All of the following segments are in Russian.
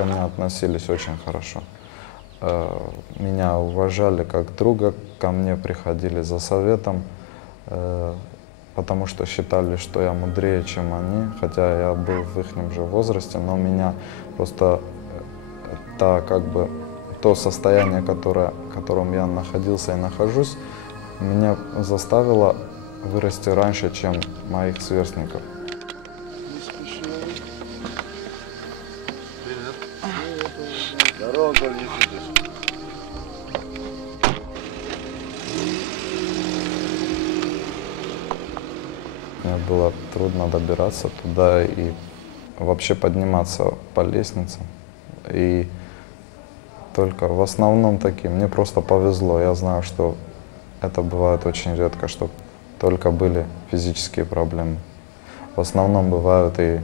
ко мне относились очень хорошо. Меня уважали как друга, ко мне приходили за советом, потому что считали, что я мудрее, чем они, хотя я был в их же возрасте, но меня просто то состояние, в котором я находился и нахожусь, меня заставило вырасти раньше, чем моих сверстников. Здорово, парни. Мне было трудно добираться туда и вообще подниматься по лестнице. И только в основном мне просто повезло. Я знаю, что это бывает очень редко, что только были физические проблемы. В основном бывают и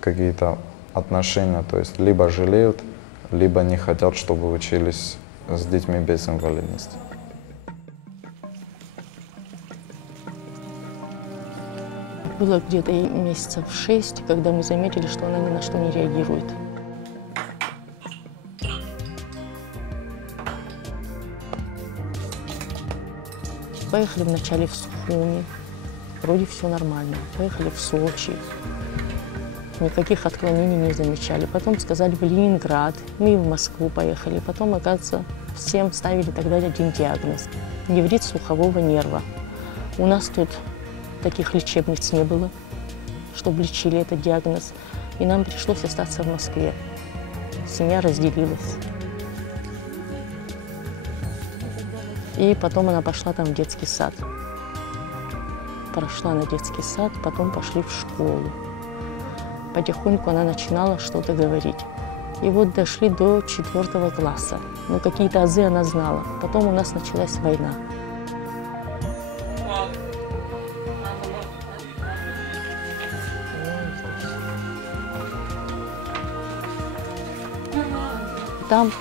какие-то отношения, то есть либо жалеют, либо не хотят, чтобы учились с детьми без инвалидности. Было где-то месяцев 6, когда мы заметили, что она ни на что не реагирует. Поехали вначале в Сухуми, вроде все нормально. Поехали в Сочи, никаких отклонений не замечали. Потом сказали в Ленинград, мы в Москву поехали. Потом, оказывается, всем ставили тогда один диагноз – неврит слухового нерва. У нас тут таких лечебниц не было, чтобы лечили этот диагноз. И нам пришлось остаться в Москве. Семья разделилась. И потом она пошла там в детский сад. Прошла на детский сад, потом пошли в школу. Потихоньку она начинала что-то говорить. И вот дошли до 4 класса. Ну, какие-то азы она знала. Потом у нас началась война. Там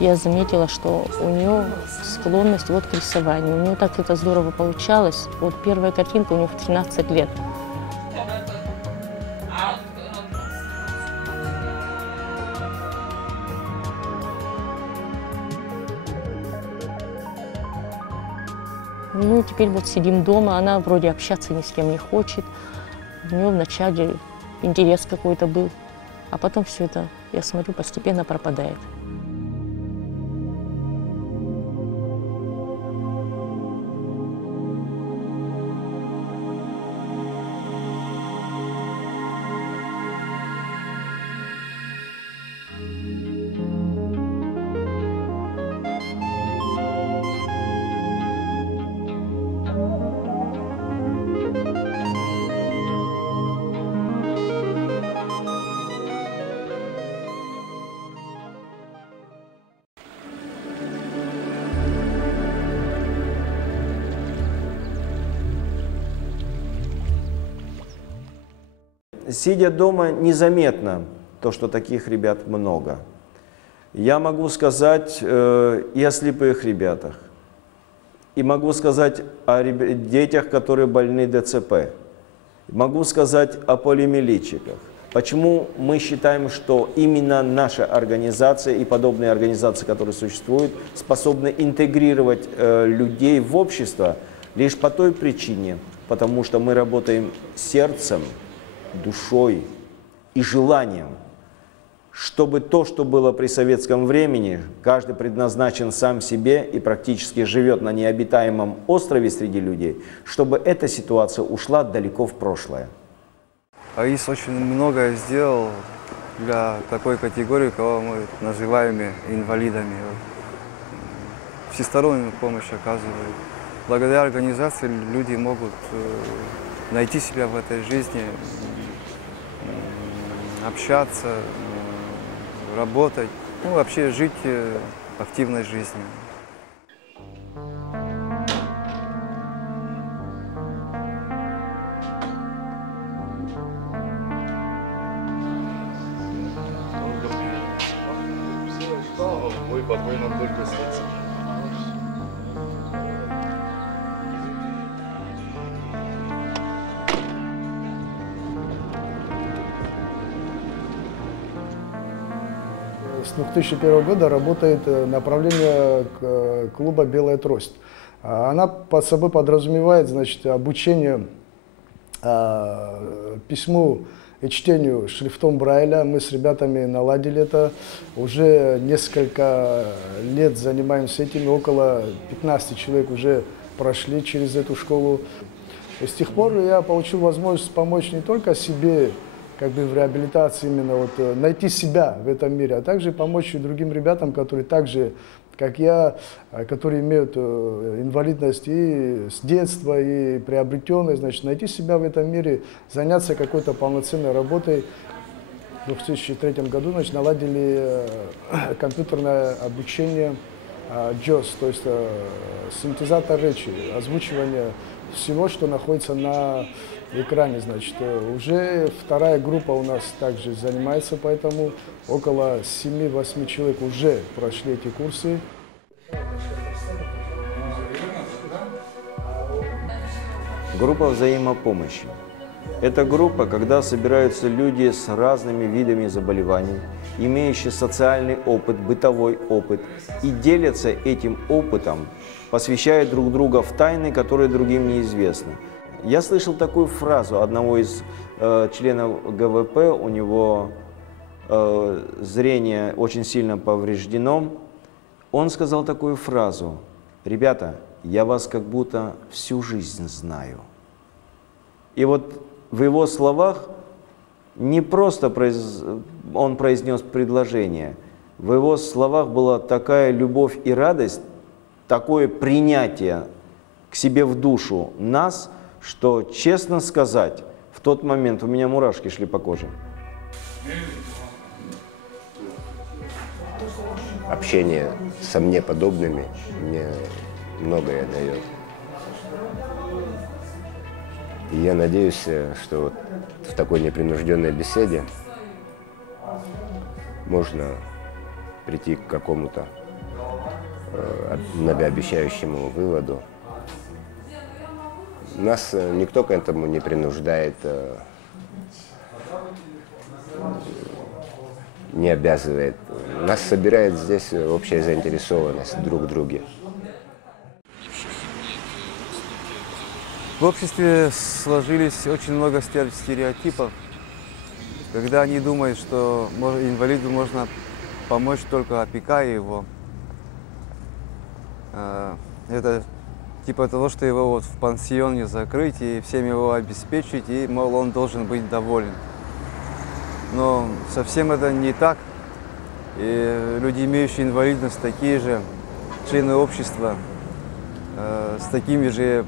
я заметила, что у нее склонность вот к рисованию. У нее так это здорово получалось. Вот первая картинка у нее в 13 лет. Ну, теперь вот сидим дома, она вроде общаться ни с кем не хочет. У нее вначале интерес какой-то был, а потом все это, я смотрю, постепенно пропадает. Сидя дома, незаметно то, что таких ребят много. Я могу сказать и о слепых ребятах, и могу сказать о детях, которые больны ДЦП, могу сказать о полиомиелитчиках. Почему мы считаем, что именно наша организация и подобные организации, которые существуют, способны интегрировать людей в общество лишь по той причине, потому что мы работаем сердцем, душой и желанием, чтобы то, что было при советском времени, каждый предназначен сам себе и практически живет на необитаемом острове среди людей, чтобы эта ситуация ушла далеко в прошлое. АИС очень многое сделал для такой категории, кого мы называем инвалидами. Всестороннюю помощь оказывает. Благодаря организации люди могут найти себя в этой жизни, общаться, работать, ну, вообще жить активной жизнью. 2001 года работает направление клуба «Белая трость». Она под собой подразумевает, значит, обучение письму и чтению шрифтом Брайля. Мы с ребятами наладили это. Уже несколько лет занимаемся этим. Около 15 человек уже прошли через эту школу. И с тех пор я получил возможность помочь не только себе, как бы в реабилитации, именно вот, найти себя в этом мире, а также помочь и другим ребятам, которые также, как я, которые имеют инвалидность и с детства, и приобретенные, значит, найти себя в этом мире, заняться какой-то полноценной работой. В 2003 году, значит, наладили компьютерное обучение JAWS, то есть синтезатор речи, озвучивание всего, что находится на экране, значит. Уже вторая группа у нас также занимается, поэтому около 7-8 человек уже прошли эти курсы. Группа взаимопомощи. Это группа, когда собираются люди с разными видами заболеваний, имеющие социальный опыт, бытовой опыт, и делятся этим опытом, посвящая друг друга в тайны, которые другим неизвестны. Я слышал такую фразу одного из членов ГВП, у него зрение очень сильно повреждено. Он сказал такую фразу: «Ребята, я вас как будто всю жизнь знаю». И вот в его словах не просто он произнес предложение, в его словах была такая любовь и радость, такое принятие к себе в душу нас, что, честно сказать, в тот момент у меня мурашки шли по коже. Общение со мне подобными мне многое дает. И я надеюсь, что вот в такой непринужденной беседе можно прийти к какому-то многообещающему выводу. Нас никто к этому не принуждает, не обязывает. Нас собирает здесь общая заинтересованность друг в друге. В обществе сложились очень много стереотипов, когда они думают, что инвалиду можно помочь, только опекая его. Это типа того, что его вот в пансионе закрыть и всем его обеспечить, и, мол, он должен быть доволен. Но совсем это не так. И люди, имеющие инвалидность, такие же члены общества, с такими же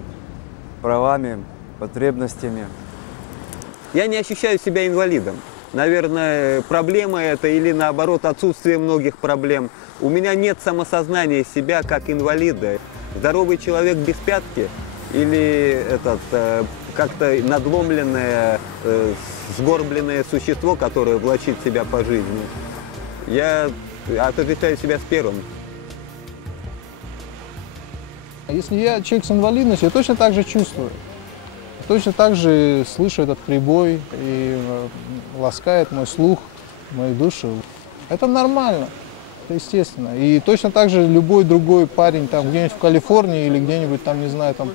правами, потребностями. Я не ощущаю себя инвалидом. Наверное, проблема это или, наоборот, отсутствие многих проблем. У меня нет самосознания себя как инвалида. Здоровый человек без пятки или как-то надломленное, сгорбленное существо, которое влачит себя по жизни. Я отождествляю себя с первым. Если я человек с инвалидностью, я точно так же чувствую. Точно так же слышу этот прибой и ласкает мой слух, мою душу. Это нормально, это естественно. И точно так же любой другой парень там где-нибудь в Калифорнии или где-нибудь там, не знаю, там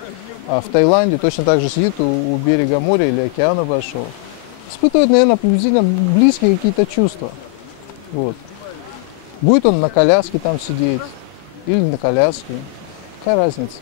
в Таиланде, точно так же сидит у берега моря или океана большого. Испытывает, наверное, приблизительно близкие какие-то чувства. Вот. Будет он на коляске там сидеть или на коляске. Какая разница?